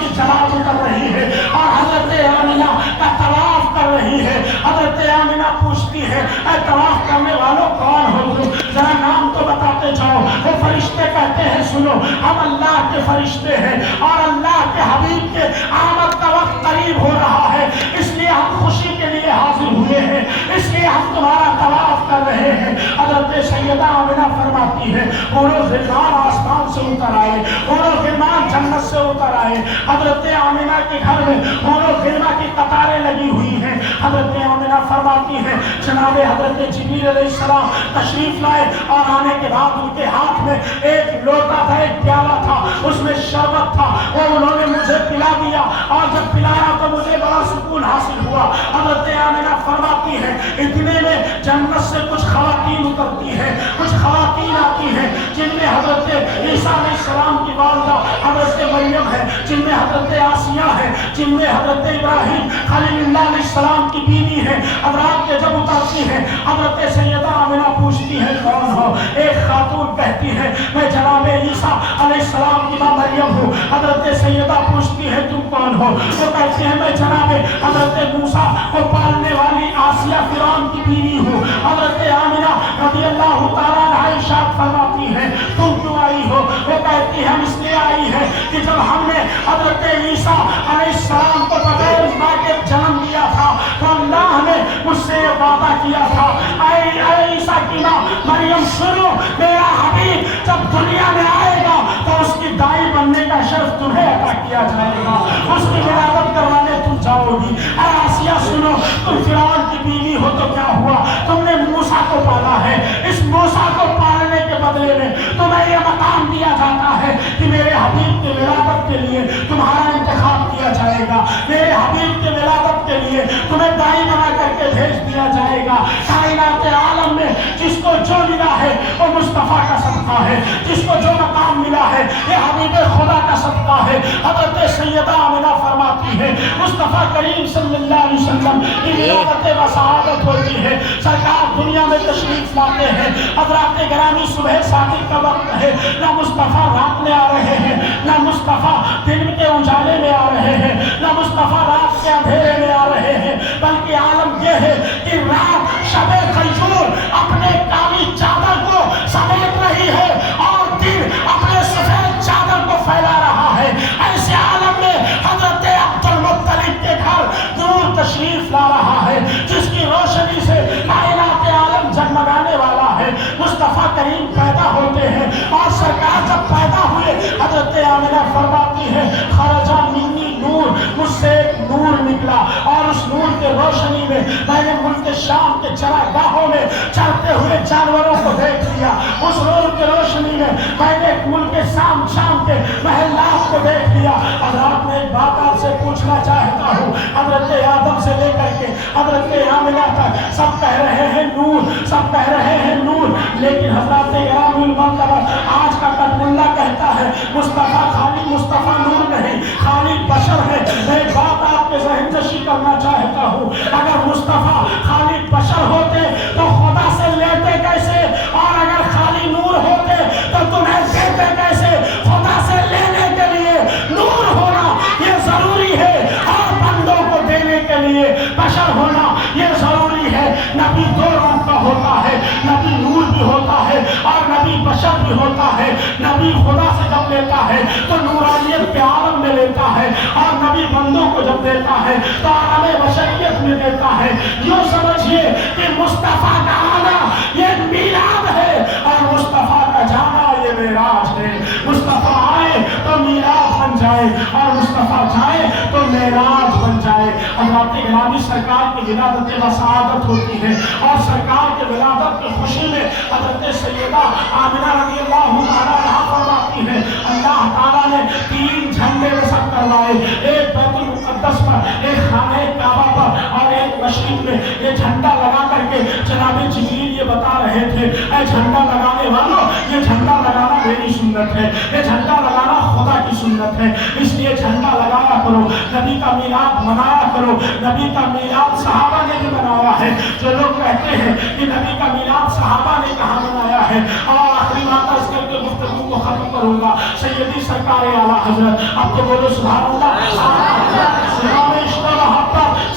की जमात कर रही है और हजरत आमिना का तवाफ कर रही है। हजरत आमिना पूछती है, ऐ तवाफ करने वालों कौन हो तुम, जरा नाम तो बताते जाओ। वो फरिश्ते कहते हैं, सुनो हम अल्लाह के फरिश्ते हैं और अल्लाह के हबीब के आमद का वक्त करीब हो रहा है, इसलिए हम खुशी के लिए हाजिर हुए हैं, इसलिए हम तुम्हारा तवाफ कर रहे हैं। हजरत सैयदा आमिना फरमाती है, हूरो गिलमान आसमान से उतर आए, हूरो गिलमान जन्नत से उतर आए। हजरत आमिना के घर में हूरो गिलमा की कतारें लगी हुई हैं। हजरत आमिना फरमाती है, जनाबे हजरत जिब्रील अलैहिस्सलाम तशरीफ लाए और आने के बाद उनके हाथ में एक लोटा था, एक प्याला था, उसमें शरबत था, वो उन्होंने मुझे पिला दिया और जब पिलाया तो मुझे बड़ा सुकून हासिल हुआ। हजरत आमिना फरमाती है, इतने में जन्नत से कुछ खवातीन उतरती हैं, कुछ खवातीन आती हैं जिनमें हजरत ईसा अलैहिस्सलाम की वालिदा हजरत मरियम है, जिनमें हजरत आसिया है, जिनमें हजरत इब्राहिम खलीलुल्लाह अलैहिस्सलाम की बीवी है। हजरात के जब उतरती हैं, हजरत सैयदा आमिना पूछती है कौन हो। एक खातून कहती है, मैं जनाब ईसा अलैहिस्सलाम की मां मरियम हूँ। हजरत सैयदा पूछती है तुम कौन हो। वो कहती है, मैं जनाब हजरत मूसा को पालने वाली आसिया फिरौन की बीवी हूँ। हजरत आमिना रज़ियल्लाहु ताला अन्हा इरशाद फरमाती है, तुम क्यों आई हो। वो कहती है, हम इसलिए आई है कि जब हमने हजरत ईसा अलैहिस्सलाम को बगैर माँ के जन्म दिया था तो अल्लाह ने मुझसे वादा किया था, ऐ ईसा की माँ मरियम सुनो, मेरा हबीब जब दुनिया में आएगा तो उसकी दाई बनने का शर्फ तुम्हें अता किया जाएगा, उसकी विलादत करवाने तुम जाओगी। आसिया सुनो, तुम फिरौन की बीवी हो तो क्या हुआ, तुमने मूसा को पाला है, इस मूसा को पालने के बदले में तुम्हें यह मकाम दिया जाता है कि मेरे हबीब के विलादत के लिए तुम्हारा इंतखाब किया जाएगा, मेरे हबीब के विलादत के लिए तुम्हें दाई बना करके भेज दिया जाएगा। कायनात आलम में जिसको जो मिला है वो मुस्तफा का सदका है, जिसको जो मकाम मिला है ये हबीब खुदा का सदका है। हजरत सैयदा आमिना फरमाती है, मुस्तफा करीम सल्लल्लाहु अलैहि वसल्लम की विलादत व शहादत होती है, सरकार दुनिया में तशरीफ लाते हैं। हजरात गिरामी सुबह सादिक का वक्त है, ना मुस्तफा रात में आ रहे हैं, ना मुस्तफा दिन के उजाले में आ रहे हैं, ना मुस्तफा रात के अंधेरे में आ रहे हैं, बल्कि आलम यह है कि रात शबे खजूर अपने काली चादर को समेट रही है और दिन अपने सफेद चादर को फैला रहा है। ऐसे आलम में हजरत अब्दुल मुत्तलिब के घर नूर तशरीफ ला रहा है, जिसकी रोशनी से कायनात आलम जगमगाने वाला है। मुस्तफा करीम पैदा होते हैं और सरकार जब पैदा हुए, हजरत आमिना फरमाती है, खरजा मिन्नी नूर, मुझसे एक नूर निकला और उस नूर के रोशनी में मैंने मुल्क शाम के चरागाहों में चलते हुए जानवरों को देख लिया। उस नूर के रोशनी में मैंने मुल्क शाम के महल्लात को देख लिया। और रात में एक बात आपसे पूछना चाहता हूँ, हजरत आदम से लेकर के हजरत आमिना तक सब कह रहे हैं नूर, सब कह रहे हैं नूर, लेकिन हजरत इमामुल मरतबा आज का कलमुल्ला कहता है मुस्तफा खाली मुस्तफा नूर नहीं, खाली बशर है। मैं एक बात आपके ज़हन नशी करना चाहता हूँ, अगर मुस्तफा खाली बशर होते तो खुदा से लेते कैसे, और अगर खाली नूर होते तो तुम्हें देते कैसे। खुदा से लेने के लिए नूर होना ये जरूरी है और बंदों को देने के लिए बशर होना ये जरूरी है। नबी दो रंग का होता है, नबी नूर भी होता है और नबी बशर भी होता है। नबी खुदा से जब लेता है तो नूरानियत के आलम में लेता है और नबी बंदों को जब देता है तो आलम बशरियत में देता है। यूँ समझिए कि मुस्तफा का आना ये मीलाद है और मुस्तफा का जाना ये मेराज है। मुस्तफा आए तो मीलाद बन जाए और मुस्तफा जाए तो मेराज बन जाए। हज़रत गिरामी सरकार की विलादत व शहादत होती है और सरकार के विलादत की खुशी में हज़रत सैयदा आमिना रज़ियल्लाहु ताला अन्हा फरमाती है, अल्लाह ताला ने 3 झंडे नस्ब करवाए, एक बैतुल मुक़द्दस पर, एक खाने काबा पर और एक मस्जिद में। ये झंडा लगा करके जनाब जिब्रील ये बता रहे थे, ऐ झंडा लगाने वालों, ये झंडा लगाना मेरी सुन्नत है, ये झंडा लगाना खुदा की सुन्नत है, इसलिए झंडा लगाया करो, नबी का मिलाद मनाया करो। नबी का मिलाद सहाबा ने भी मनाया है। जो लोग कहते हैं कि नबी का मिलाद सहाबा ने कहाँ मनाया है, और आखिरी बात अर्ज करके गुफ्तगू को खत्म करूंगा। सैयदी सरकार आला हजरत, अब तो बोलो सुभान अल्लाह।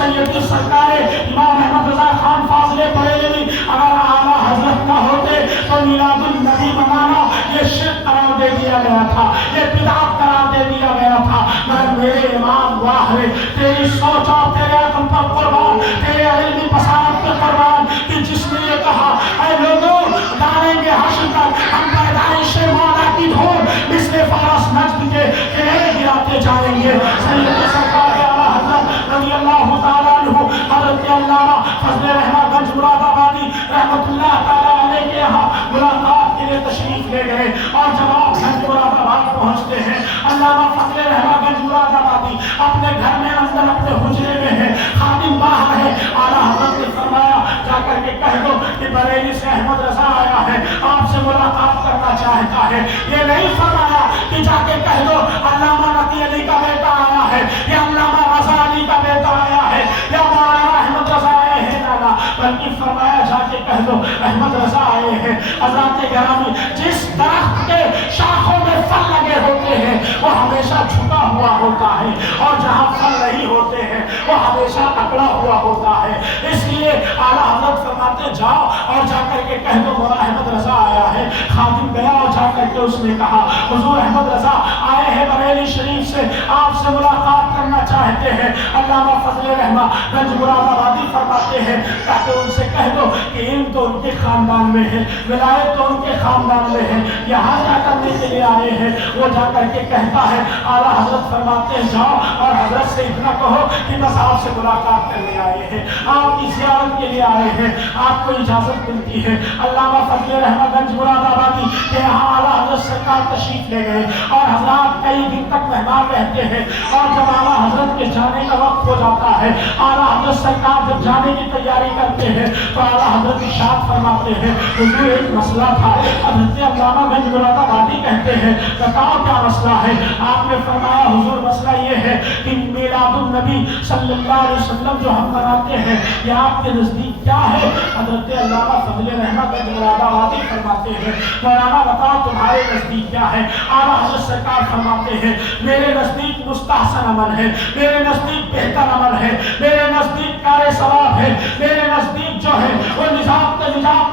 सैयदी सरकार इमाम अहमद रजा खान फाजले बरेलवी अगर आला हजरत न होते तो मिलादुन नबी मनाना ये शिर्क करार दे दिया गया था, ये बिदअत करार दे दिया गया था। मगर मेरे इमाम वाह रे, तेरी सोच और तेरे अक़ल पर कुर्बान, तेरे इल्मी बसारत पर कुर्बान कि जिसने ये कहा ऐ लोगों डालेंगे हश्र तक हम पैदाइश मौला की धूल मिस्ले फारस नज्द के किनारे गिराते जाएंगे। सैयद सरकार आला हजरत रज़ी अल्लाह तआला अन्हु हजरत अल्लामा फजल रहमान गंज मुरादाबादी रहमतुल्लाह तआला अलैह के यहाँ मुलाकात के लिए तशरीफ ले गए, और जब आप गंज मुरादाबाद पहुँचते हैं, अल्लामा फजल रहमान गंज मुरादाबादी अपने घर में अंदर अपने हुजरे में है, खादिम बाहर है। आला हजरत ने फरमाया जाकर के कह दो कि बरेली से अहमद रजा आया है, आपसे मुलाकात करना चाहता है। ये नहीं फरमाया कि जाके कह दो अल्लामा नकी अली का बेटा आया है, या अल्लामा रजा अली का बेटा आया है, या मौलाना अहमद रजा आए हैं, ना, बल्कि फरमाया जाके कह दो अहमद रजा आए हैं। हज़रात गिरामी, जिस दरख्त के शाखों में फल लगे होते हैं वो हमेशा झुका हुआ होता है, और जहाँ फल नहीं होते हैं वो हमेशा अकड़ा हुआ होता है। इसलिए आला हजरत फरमाते जाओ और जाकर के कह दो मौलाना अहमद रजा आया है। खादिम गया और जाकर के उसने कहा हुजूर अहमद रजा आए हैं बरेली शरीफ से, आपसे मुलाकात करना चाहते हैं। अल्लामा फजल रहमान गंज मुरादाबादी फरमाते हैं ताकि उनसे कह दो कि इल्म तो उनके खानदान में है, विलायत तो उनके खानदान में है, यहाँ क्या करने के लिए आए हैं। वो जाकर के कहता है, आला हजरत फरमाते हैं जाओ और हजरत से इतना कहो कि बस आपसे मुलाकात करने आए हैं, आपकी ज़ियारत के लिए आए हैं, आपको इजाज़त मिलती है। अल्लामा फजल रहमान गंज मुरादाबादी के यहाँ आला हजरत सरकार तशरीफ ले गए, और हजरत कई दिन तक मेहमान रहते हैं, और जब आला हजरत के जाने का वक्त हो जाता है, आला हजरत सरकार जब जाने की तैयारी करते हैं तो आला हजरत इरशाद फरमाते हैं हुजूर एक मसला था। हजरत अल्लामा गंज मुरादाबादी कहते हैं बताओ क्या मसला है। आपने फरमाया हुजूर मसला ये है कि मिलादुन नबी सल्लल्लाहु अलैहि वसल्लम जो हम मनाते हैं ये आपके नज़दीक क्या है। हजरत अल्लामा फजल रहमान गंज मुरादाबादी फरमाते हैं मौलाना बताओ तुम्हारे नज़दीक क्या है। आला हजरत सरकार फरमाते हैं मेरे नज़दीक मुस्तहसन अमल है, मेरे नज़दीक बेहतर अमल है, मेरे नज़दीक कार्य सवाब है, मेरे नज़दीक जो है वो निजात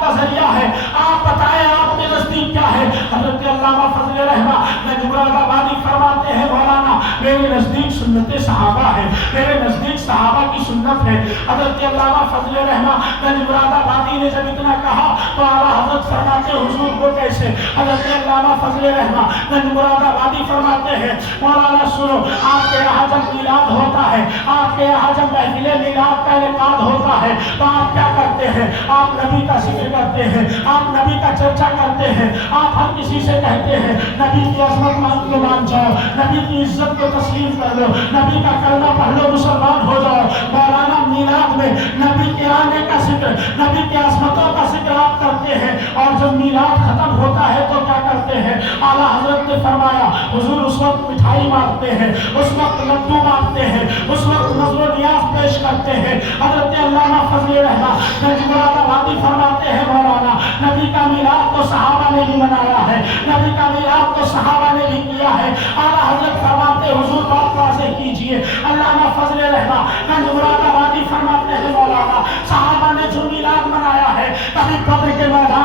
का जरिया है। आप बताएं आपके नज़दीक क्या है। हज़रत अल्लामा फजल रहमान गंज मुरादाबादी फरमाते हैं मौलाना मेरे नज़दीक सुन्नत सहाबा है, मेरे नज़दीक सहाबा की सुन्नत है। हज़रत अल्लामा फजल रहमान गंज मुरादाबादी ने जब इतना कहा तो आला हज़रत फरमाते हुजूर को कैसे। हज़रत अल्लामा फजल रहमान गंज मुरादाबादी फरमाते हैं मौलाना सुनो, आपके यहाँ जब मिलाद होता है, आपके यहाँ जब महफिल मिलाद का इनेकाद होता है तो आप क्या करते हैं, आप नबी का जिक्र करते हैं, आप नबी का चर्चा करते हैं। आप हर किसी से कहते हैं नबी की अज़मत मान जाओ, नबी की इज्जत को तस्लीम कर लो, नबी का कलमा पढ़ लो, मुसलमान हो जाओ। मौलाना मिलाद में नबी के आने का जिक्र, नबी की अज़मतों का जिक्र आप करते हैं, और जब मिलाद खत्म होता है तो क्या करते हैं। आला हजरत ने फरमाया हुजूर उस वक्त मिठाई मांगते हैं, उस वक्त लड्डू मांगते हैं, उस वक्त नज़्र नियाज़ पेश करते हैं। हज़रत अल्लामा फजल रहमान गंज मुरादाबादी फरमाते हैं मौलाना नबी का मिलाद तो सहाबा ने भी मनाया है, नबी का मिलाद तो सहाबा ने भी किया है। आला हजरत फरमाते हुजूर बात वाज़ेह कीजिए। अल्लामा फजल रहमान गंज मुरादाबादी फरमाते हैं मौलाना सहाबा ने जो मिलाद मनाया है कभी बद्र के मैदान